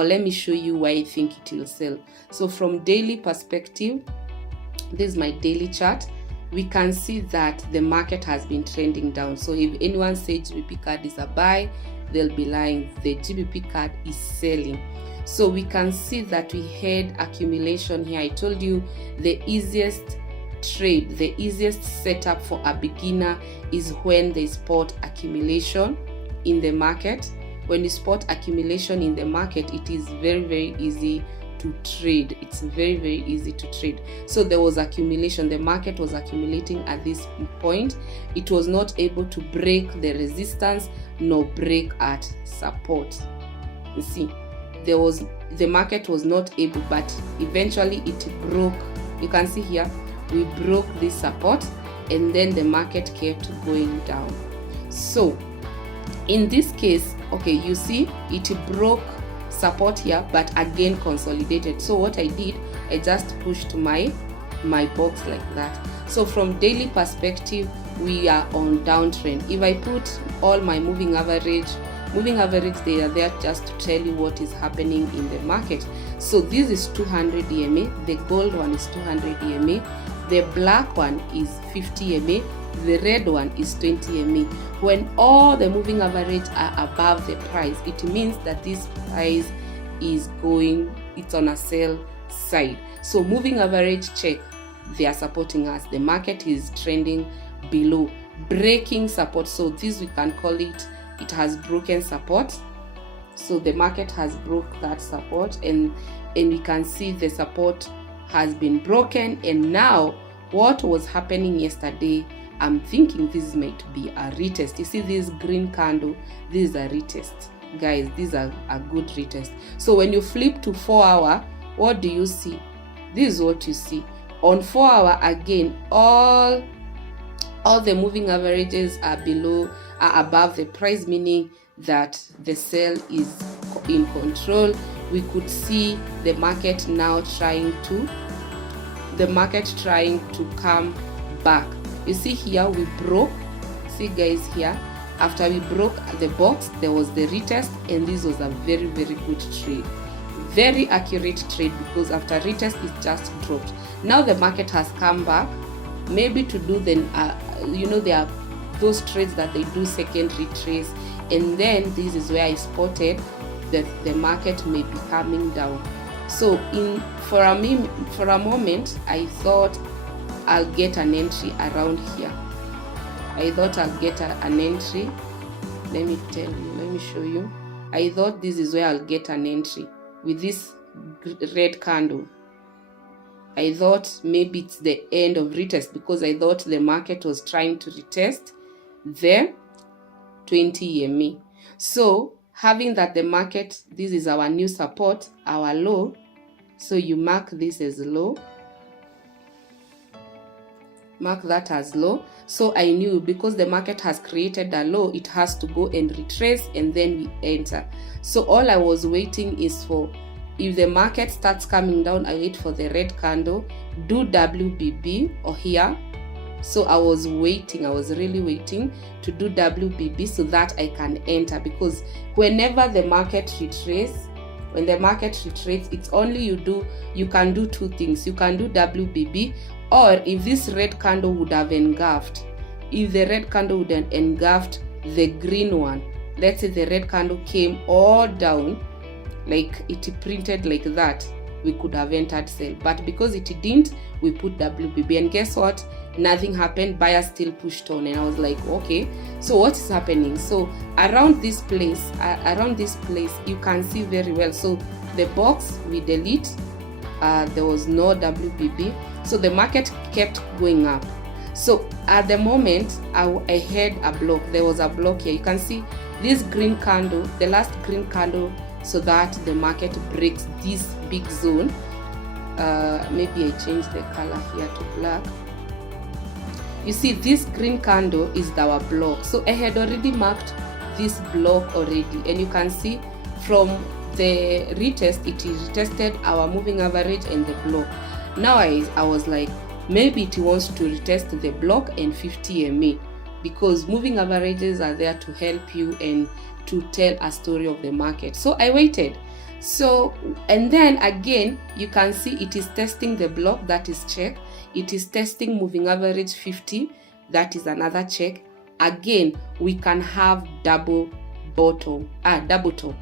Now let me show you why I think it will sell. So from daily perspective, this is my daily chart. We can see that the market has been trending down. So if anyone says GBP card is a buy, they'll be lying. The GBP card is selling. So we can see that we had accumulation here. I told you the easiest trade, the easiest setup for a beginner is when they spot accumulation in the market. When you spot accumulation in the market, it is very easy to trade. It's very easy to trade. So there was accumulation. The market was accumulating at this point. It was not able to break the resistance nor break at support. You see, the market was not able, but eventually it broke. You can see here, we broke this support, and then the market kept going down. So in this case, okay, you see it broke support here, but again consolidated. So what I did, I just pushed my box like that. So from daily perspective, we are on downtrend. If I put all my moving average, they are there just to tell you what is happening in the market. So this is 200 EMA, the gold one is 200 EMA, the black one is 50 EMA, the red one is 20 EMA. When all the moving average are above the price, it means that this price is it's on a sell side. So moving average check, they are supporting us. The market is trending below, breaking support. So this we can call it has broken support. So the market has broke that support, and we can see the support has been broken. And now what was happening yesterday, I'm thinking this might be a retest. You see this green candle, this is a retest. Guys, these are a good retest. So when you flip to 4 hour, what do you see? This is what you see. On 4 hour, again, all the moving averages are above the price, meaning that the sell is in control. We could see the market now trying to come back. You see here we broke. See guys, here after we broke the box, there was the retest, and this was a very good trade, very accurate trade, because after retest it just dropped. Now the market has come back, maybe to do the there are those trades that they do secondary trades, and then this is where I spotted that the market may be coming down. So for a moment I thought I'll get an entry around here. I thought I'll get an entry. Let me show you. I thought this is where I'll get an entry with this red candle. I thought maybe it's the end of retest, because I thought the market was trying to retest the 20 EMA. So having that the market, this is our new support, our low. So you mark this as low. Mark that as low. So I knew because the market has created a low, it has to go and retrace, and then we enter. So all I was waiting is for, if the market starts coming down, I wait for the red candle, do WBB or here. So I was really waiting to do WBB so that I can enter, because whenever the market retraces, it's only you can do two things. You can do WBB, or if this red candle would have engulfed, if the red candle would have engulfed the green one, let's say the red candle came all down, like it printed like that, we could have entered sell. But because it didn't, we put WBB, and guess what? Nothing happened. Buyer still pushed on, and I was like, okay, so what is happening? So around this place, you can see very well. So the box we delete, there was no WBB, so the market kept going up. So at the moment, I had a block. There was a block here. You can see this green candle, the last green candle, so that the market breaks this big zone. Maybe I change the color here to black. You see, this green candle is our block. So I had already marked this block already, and you can see from the retest, it retested our moving average and the block. Now I was like, maybe it wants to retest the block and 50 MA, because moving averages are there to help you and to tell a story of the market. So I waited. So, and then again, you can see it is testing the block, that is check. It is testing moving average 50, that is another check. Again, we can have double top.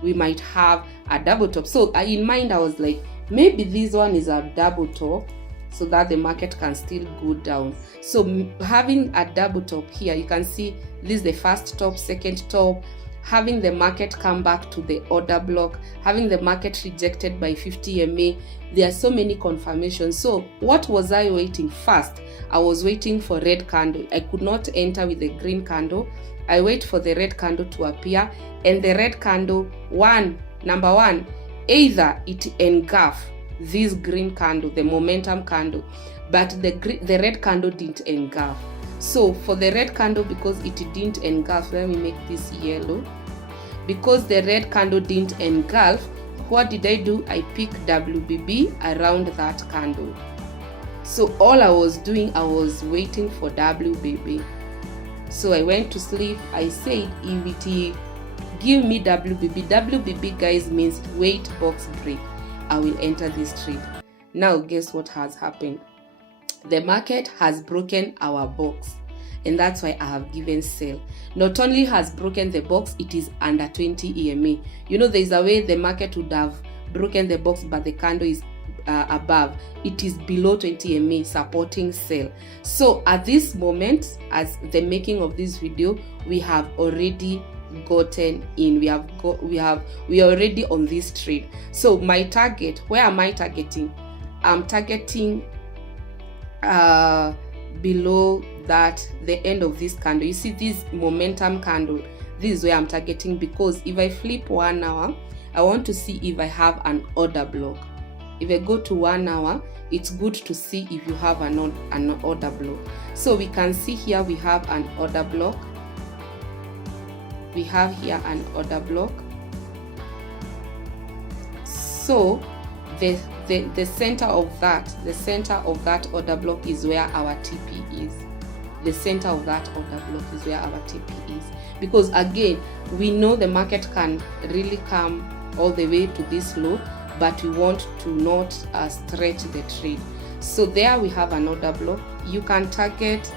We might have a double top. So in mind, I was like, maybe this one is a double top so that the market can still go down. So having a double top here, you can see this is the first top, second top, having the market come back to the order block, having the market rejected by 50 MA. There are so many confirmations. So what was I waiting? First, I was waiting for red candle. I could not enter with the green candle. I wait for the red candle to appear, and the red candle, number one, either it engulf this green candle, the momentum candle, but the red candle didn't engulf. So for the red candle, because it didn't engulf, let me make this yellow. Because the red candle didn't engulf, what did I do? I picked WBB around that candle. So all I was doing, I was waiting for WBB. So I went to sleep. I said, if it give me WBB guys means wait box break, I will enter this trade. Now guess what has happened? The market has broken our box, and that's why I have given sell. Not only has broken the box, it is under 20 EMA. You know, there's a way the market would have broken the box, but the candle is above. It is below 20 EMA, supporting sell. So at this moment, as the making of this video, we have already gotten in. We are already on this trade. So my target, where am I targeting? I'm targeting below that, the end of this candle. You see this momentum candle, this is where I'm targeting, because if I flip 1 hour, I want to see if I have an order block. If I go to 1 hour, it's good to see if you have an order block. So we can see here we have an order block. We have here an order block. So the center of that order block is where our TP is. The center of that order block is where our TP is. Because again, we know the market can really come all the way to this low, but we want to not stretch the trade. So there we have an order block. You can target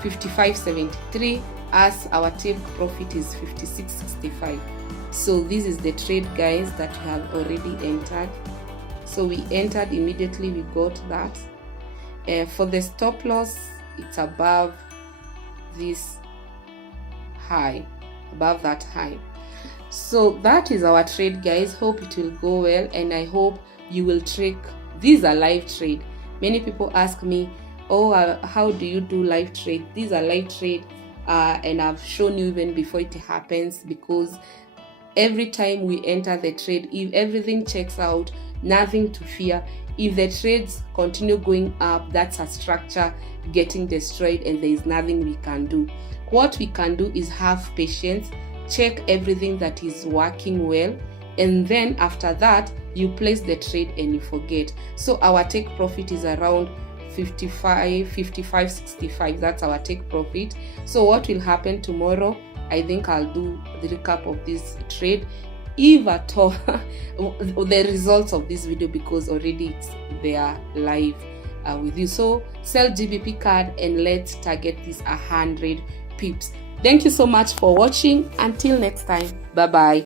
55.73 as our take profit is 56.65. So this is the trade, guys, that we have already entered. So we entered immediately, we got that. For the stop loss, it's above this high, above that high. So that is our trade, guys. Hope it will go well, and I hope you will trick. These are live trade. Many people ask me, oh, how do you do live trade? These are live trade, and I've shown you even before it happens, because every time we enter the trade, if everything checks out, nothing to fear. If the trades continue going up, that's a structure getting destroyed, and there is nothing we can do. What we can do is have patience, check everything that is working well, and then after that you place the trade and you forget. So our take profit is around 55.65. That's our take profit. So what will happen tomorrow? I think I'll do the recap of this trade, if at all, the results of this video, because already they are live with you. So sell GBP card and let's target this 100 pips. Thank you so much for watching. Until next time, bye bye.